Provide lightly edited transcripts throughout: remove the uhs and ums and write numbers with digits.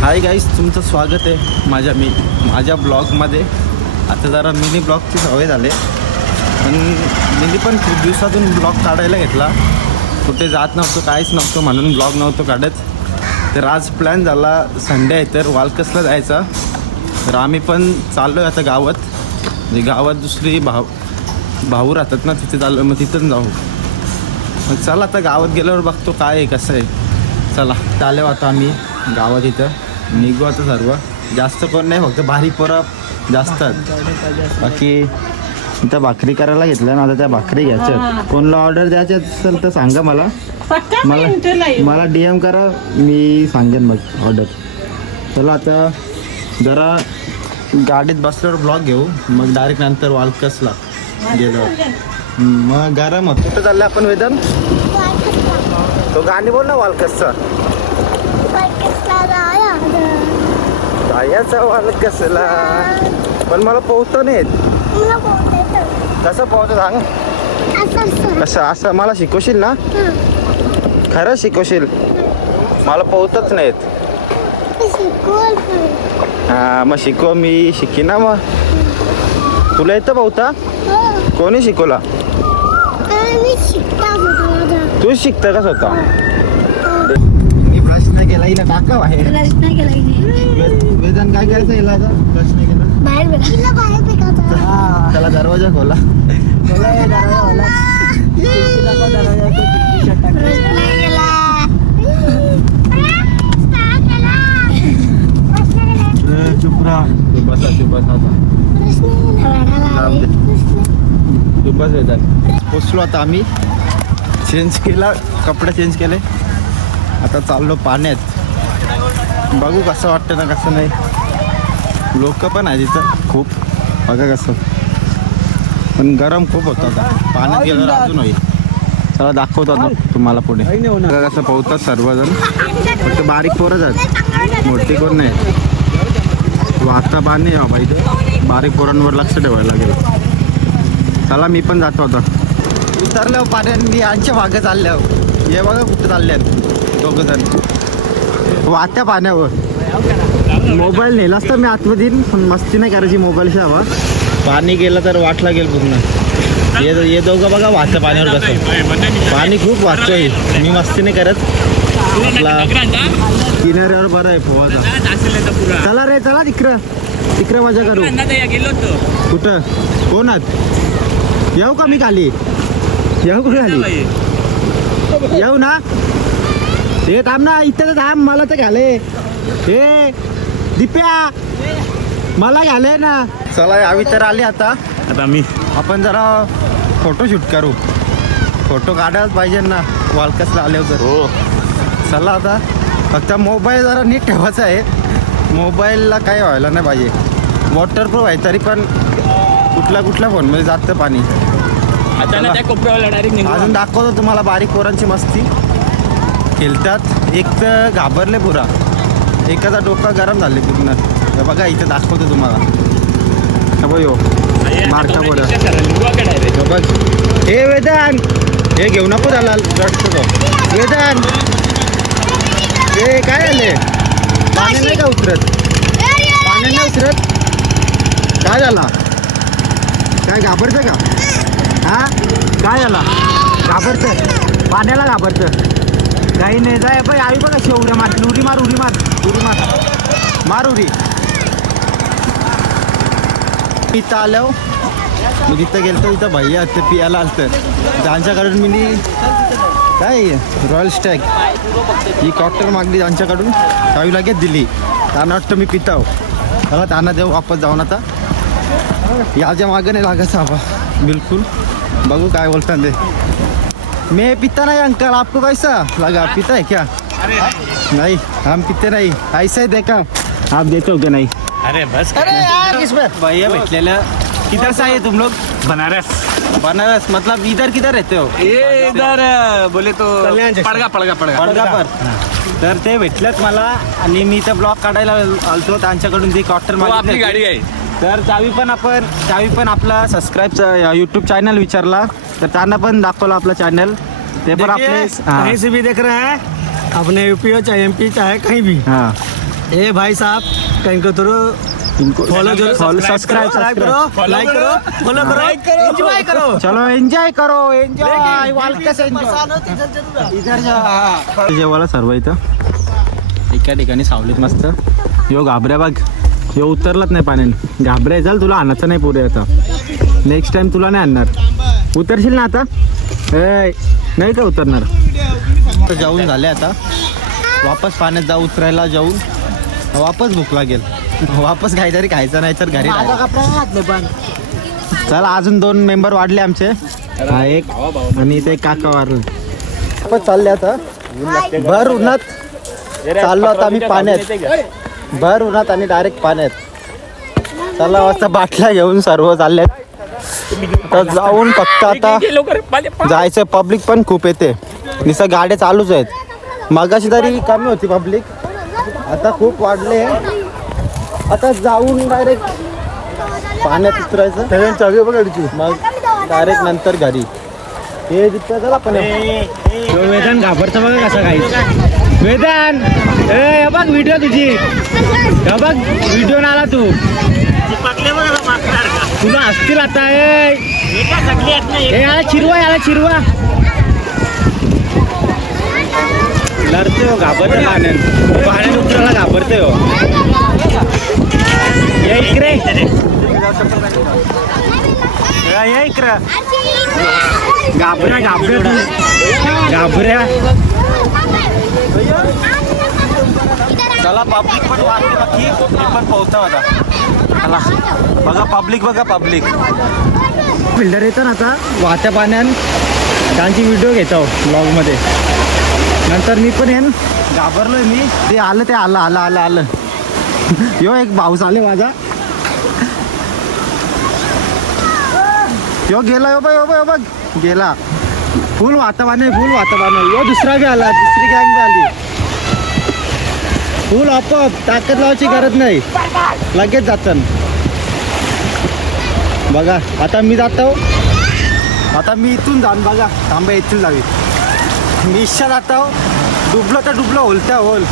Hi guys, तुमचं स्वागत आहे माझ्या ब्लॉगमध्ये. आता जरा मिनी ब्लॉगची सवय झाली पण मिनी पण खूप दिवसातून ब्लॉग काढायला घेतला. कुठे जात नव्हतो, काहीच नव्हतं म्हणून ब्लॉग नव्हतो काढत. तर आज प्लॅन झाला, संडे आहे तर वालकसला जायचा. तर आम्ही पण चाललो आहे आता गावात. म्हणजे गावात दुसरी भाऊ राहतात ना, तिथे चाललो, मग तिथून जाऊ. मग चला आता गावात गेल्यावर बघतो काय आहे कसं आहे. चला चालेव आता आम्ही गावात. इथं निघू आता सर्व. जास्त कोण नाही, फक्त बारीक पोरं जास्त आहेत. बाकी इथं भाकरी करायला घेतलं ना, आता त्या भाकरी घ्यायच्या. कोणाला ऑर्डर द्यायची असेल तर सांगा मला मला DM करा, मी सांगेन मग ऑर्डर. चला आता जरा गाडीत बसल्यावर ब्लॉग घेऊ, मग डायरेक्ट नंतर वालकसला गेलो. मग गरम होत. कुठं चाललं आपण वेदन? तो गाणी बोल ना वालकसचा. जायचा वालकसला, पण मला पोहतो नाही येत. कसं पोहतो सांग. कसं असं मला शिकवशील ना? खरं शिकवशील? मला पोहतच नाही येत. हा मग शिकव, मी शिकी ना. मग तुला येतं पोहता? कोणी शिकवला? तू शिकता का स्वतः? प्रश्न केला हिला, टाका बाहेर. वेदन काय करायचं हिला? प्रश्न केला त्याला दरवाजा खोला. चुप राहा. बस वेदन. पोचलो आता आम्ही. चेंज केला, कपडे चेंज केले. आता चाललो पाण्यात. बघू कसं वाटतं ना कसं नाही. लोक पण आहे तिथं खूप, बघा कसं. पण गरम खूप होतं. आता पाण्यात गेल्यावर अजून होईल. चला दाखवतो आता तुम्हाला पुढे. बघा कसं पोहतात सर्वजण. फक्त बारीक पोरंच आहेत, मोठी कोण नाही. वाहता पाणी आहे बाबा, बारीक पोरांवर लक्ष ठेवायला लागेल. चला मी पण जातो आता. उतरल्यावर पाण्यात मी यांच्या मागं चालल्यावर. हे बघा कुठं चालले आहेत दोघं जण वाहत्या पाण्यावर. मोबाईल नेला असता मी आतमध्ये, पण मस्ती नाही करायची मोबाईलशी. हवा पाणी गेलं तर वाट लागेल पूर्ण. हे दोघं बघा वाहत्या पाण्यावर कसं. पाणी खूप वाहतोय, मी मस्ती नाही करत. आपला किनाऱ्यावर बरं आहे पोहायचा. चला रे चला, तिकडं मजा करू. कुठं कोणात येऊ का? मी खाली येऊ का? खाली येऊ ना? हे थांब ना, इथं थांब, मला तर घाले. हे दिप्या मला घाले ना. चला यावी तर आली आता आपण जरा फोटोशूट करू. फोटो काढायलाच पाहिजे ना वालकसला आले होते. हो चला आता. फक्त मोबाईल जरा नीट ठेवायचा आहे. मोबाईलला काही व्हायला नाही पाहिजे. वॉटरप्रूफ आहे तरी पण कुठल्या फोनमध्ये जातं पाणी. अजून दाखवतो तुम्हाला बारीक पोरांची मस्ती. खेळतात. एक तर घाबरले पुरा, एकाचा डोका गरम झाले पूर्ण. हे बघा इथं दाखवतो तुम्हाला. मारता पोरं. बघ हे वेदन, हे घेऊ नको झाला रडतो वेदन. हे काय आले? पाणी नाही का उतरत? पाणी नाही उतरत. काय झाला? काय घाबरतं का? हा काय झाला? घाबरतं पाण्याला? घाबरतं काही नाही. जाय बाई आई बघा शेवड्या मार. उडी मार उडी. इथं आलो मी, तिथं गेलो. इथं भैया ते पियाला आलं. त्यांच्याकडून मी काय रॉयल स्टॅग ही कॉकटेल मागली त्यांच्याकडून. चावी लागेल दिली. त्यांना वाटतं मी पिताव. चला त्यांना देऊ वापस जाऊन. आता याच्या मागं नाही लागायचं हवा बिलकुल. बघू काय बोलतात ते. मैं पीता नहीं अंकल, आपको कैसा लगा? पीता है क्या? नहीं हम पीते नहीं. ऐसा ही देखा आप देते हो क्या? नहीं. अरे बस. अरे यार किसमें भैया बैठलेलं. किधर से आए तुम लोग? बनारस मतलब इधर किधर रहते हो? ये इधर बोले तो पडगा पर. तर ते भेटलेत मला आणि मी इथं ब्लॉग काढायला आलतो. त्यांच्याकडून ती कॉटर आपली गाडी आहे. तर चावी पण आपला सबस्क्राईबचा यूट्यूब चॅनल विचारला तर त्यांना पण दाखवलं आपला चॅनल. ते पण आपले कहीं से भी देख रहे हैं, अपने यूपी हो चाहे MP चाहे कहीं भी, हाँ ए भाई साहब कहीं तो इनको फॉलो जरूर फॉलो सब्सक्राइब करो लाइक करो फॉलो करो एंजॉय करो चलो एन्जॉय करो एन्जॉय वालकस एन्जॉय इधर जा जेवायला सर्व इथं एका ठिकाणी सावलीत मस्त यो घाबऱ्या बघ यो उतरलाच नाही पाण्याने घाबऱ्या चाल तुला आणायचं नाही पुढे आता नेक्स्ट टाइम तुला नाही आणणार उतरशील ना आता ए नाही का उतरणार जाऊन झाले आता वापस पाण्यात जाऊ उतरायला जाऊन वापस भूक लागेल वापस काहीतरी खायचं नाही तर घरी चला अजून 2 मेंबर वाढले आमचे हा एक आणि इथे एक काका वारले वापस चालले आता भर उन्हात चाललो आता आम्ही पाण्यात भर उन्हात आणि डायरेक्ट पाण्यात चला वाजता बाटल्या घेऊन सर्व चाललेत तर जाऊन फक्त आता जायचं पब्लिक पण खूप येते नुसतं गाड्या चालूच आहेत मगाशी तरी कमी होती पब्लिक आता खूप वाढले आता जाऊन डायरेक्ट पाण्यात उतरायचं मग डायरेक्ट नंतर घरी हे जिथं चला पण वेदान घाबरतं बघा कसं काही वेदान ए बघ व्हिडिओ तुझी बघ व्हिडिओ आला तू तुला असतील आता याला चिरवा लढते हो घाबरते पाण्यात उतरायला घाबरते हो ये इकडे घाबऱ्या चला पब्लिक पण वाढली बाकी मी पण पोहता होता चला बघा पब्लिक फिल्डर येतं ना आता वाहत्या पाण्यान त्यांची व्हिडिओ घेतो ब्लॉगमध्ये नंतर मी पण येईन घाबरलोय मी ते आलं यो एक भाऊस आले माझा यो गेला यो बघ गेला फुल वातावरण यो दुसरा बी आला दुसरी गँग बी आली फुल आपोआप ताकद लावायची गरज नाही लगेच जातं बघा आता मी जातो आता मी इथून जाऊन बघा थांबा इथून जावी मी इच्छा जातो डुबलं तर डुबलं होलत्या होल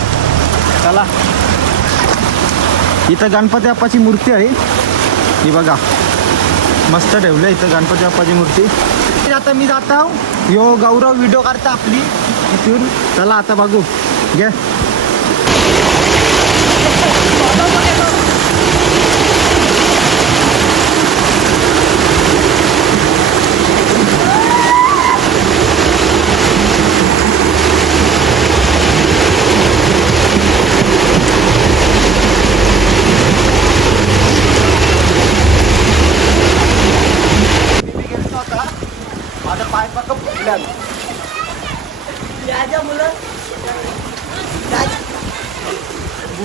चला इथं गणपती बाप्पाची मूर्ती आहे ही बघा मस्त ठेवलं इथं गणपती बाप्पाची मूर्ती आता मी जातो यो गौरव व्हिडिओ काढता आपली इथून चला आता बघू घे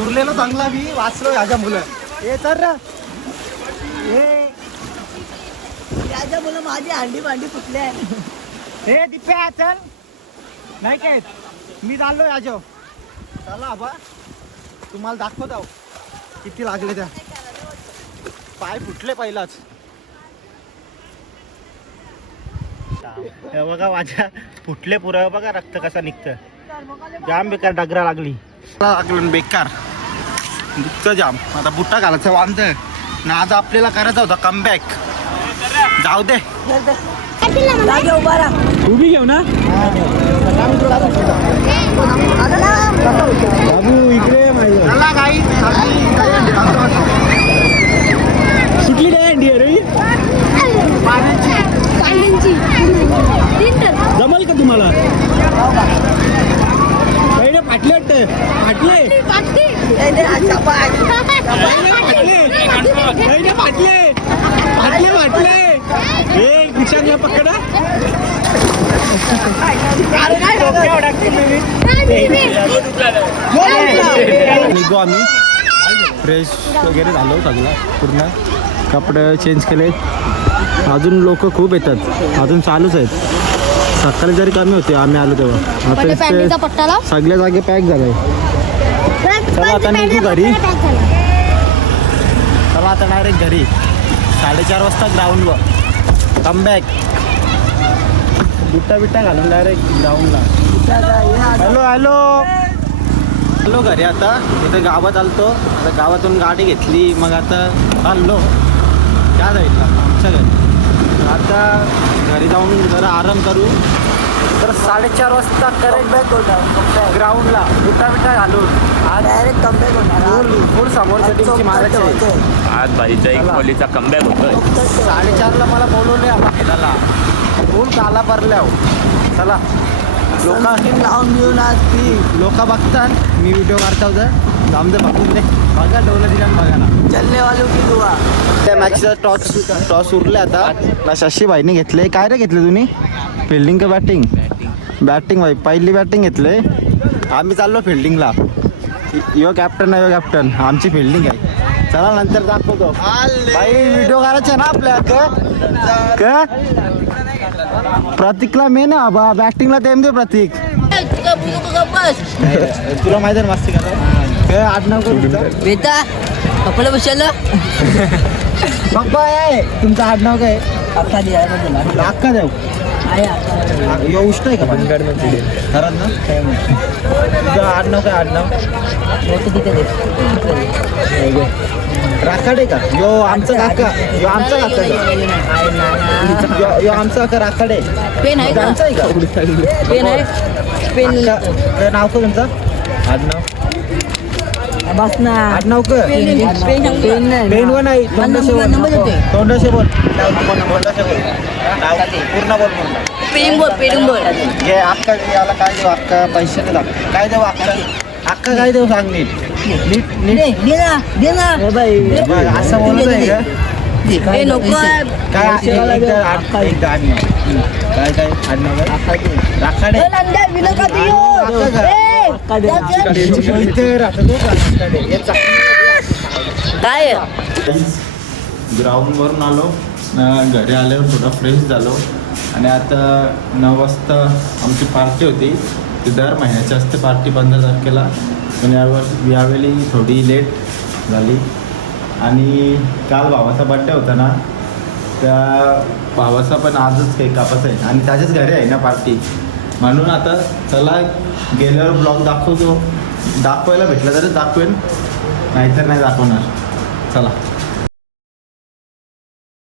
उरलेलो चांगला मी वाचलो ह्याच्या मुलं हे तर याच्या मुलं माझी हांडी भांडी फुटले हे दिप्या चल नाही काय मी चाललो याजो चला आबा तुम्हाला दाखवत आहो किती लागले त्या पाय फुटले पहिलाच हे बघा माझ्या फुटले पुरा बघा रक्त कसा निघतं जाम बेकार डगरा लागली बेकार दुखतं जाम आता बुट्टा घालायचं वांद ना आज आपल्याला करायचा होता कमबॅक जाऊ दे उभी घेऊ ना बाबू इकडे सुटली नाही अरे जमल का तुम्हाला फाटले फाटले पकडा निघू आम्ही फ्रेश वगैरे झालो सगळं पूर्ण कपडे चेंज केले अजून लोक खूप येतात अजून चालूच आहेत सकाळी जरी कमी होते आम्ही आलो तेव्हा आता सगळ्या जागे पॅक झालाय चला आता निघू घरी चला आता डायरेक्ट घरी 4:30 वाजता ग्राउंडवर कमबॅक बिट्टा घालून डायरेक्ट ग्राउंडला हॅलो चाललो घरी आता. इथे गावात आलतो. आता गावातून गाडी घेतली. मग आता चाललो त्या साईडला आमच्या घरी. आता घरी जाऊन जरा आराम करू. तर 4:30 वाजता करेक्ट बॅक होता ग्राउंडला विटा घालून. डायरेक्ट कमबॅक होणार. फुल समोरच्या टीमची मारायची आहे. आज भाईचा एक कोहलीचा कमबॅक होतोय. 4:30ला मला बोलवले आपण खेळायला. फुल काला भरल्या. चला लोक लावून घेऊन आज ती लोक बघतात मी व्हिडिओ काढता होता. जाऊन दे बघून दे. बघा डोलं दिला बघा ना. चलने वालों की दुआ. त्या मॅचचा टॉस उरले आता ना. शशी भाईने घेतले. काय रे घेतले तुम्ही? फिल्डिंग का बॅटिंग? बॅटिंग भाई. पहिली बॅटिंग घेतले. आम्ही चाललो फिल्डिंगला. यो कॅप्टन आहे. यो कॅप्टन आमची फिल्डिंग आहे. चला नंतर दाखवतो भाई. व्हिडिओ काढायचा ना आपल्या का प्रतीकला मेन बा बॅटिंगला ते दे प्रतीक. तुला माहिती आहे मस्ती करा. आडनाव बेटा कपडे बसला पप्पा आहे तुमचं आडनाव काय? अक्का दिया अक्का देव. यो उष्ट आहे का खरंच ना? तुझं आडनाव काय? आडनाव राखाडे का? यो आमचा काका. यो आमचा काका. यो आमचा काका राखाडे. पेन आहे का? आमचा आहे का? पेन आहे. पेन काय नाव का तुमचं? आडनाव बस ना. आडनाव का? पेन पेनवर नाही. तोंडाशे बोल. तोंडाशे बोल. तोंडाशे बोल. पूर्ण बोल. पेन बोल. पेन बोल. हे अक्का याला काय देऊ? अक्का पैसे नाही लागत. काय देऊ अक्का? अक्का काय देऊ सांग नीट. नीट दे ना बघ, असं बोलत आहे का? हे नको काय एकदा आडनाव. काय काय आडनाव काय? राखाडे. इथे राहतो तो राखाडे. याचा काय ग्राउंडवरून आलो. घरी आल्यावर थोडा फ्रेश झालो. आणि आता 9 वाजता आमची पार्टी होती. ती दर महिन्याची असते पार्टी 15 तारखेला. पण यावेळी थोडी लेट झाली. आणि काल भावाचा बड्डे होता ना. त्या भावाचा पण आजच केक कापायचा आहे. आणि त्याच्याच घरी आहे ना पार्टी. म्हणून आता चला गेल्यावर ब्लॉग दाखवतो. दाखवायला भेटला तरच दाखवेन. नाहीतर नाही दाखवणार. चला.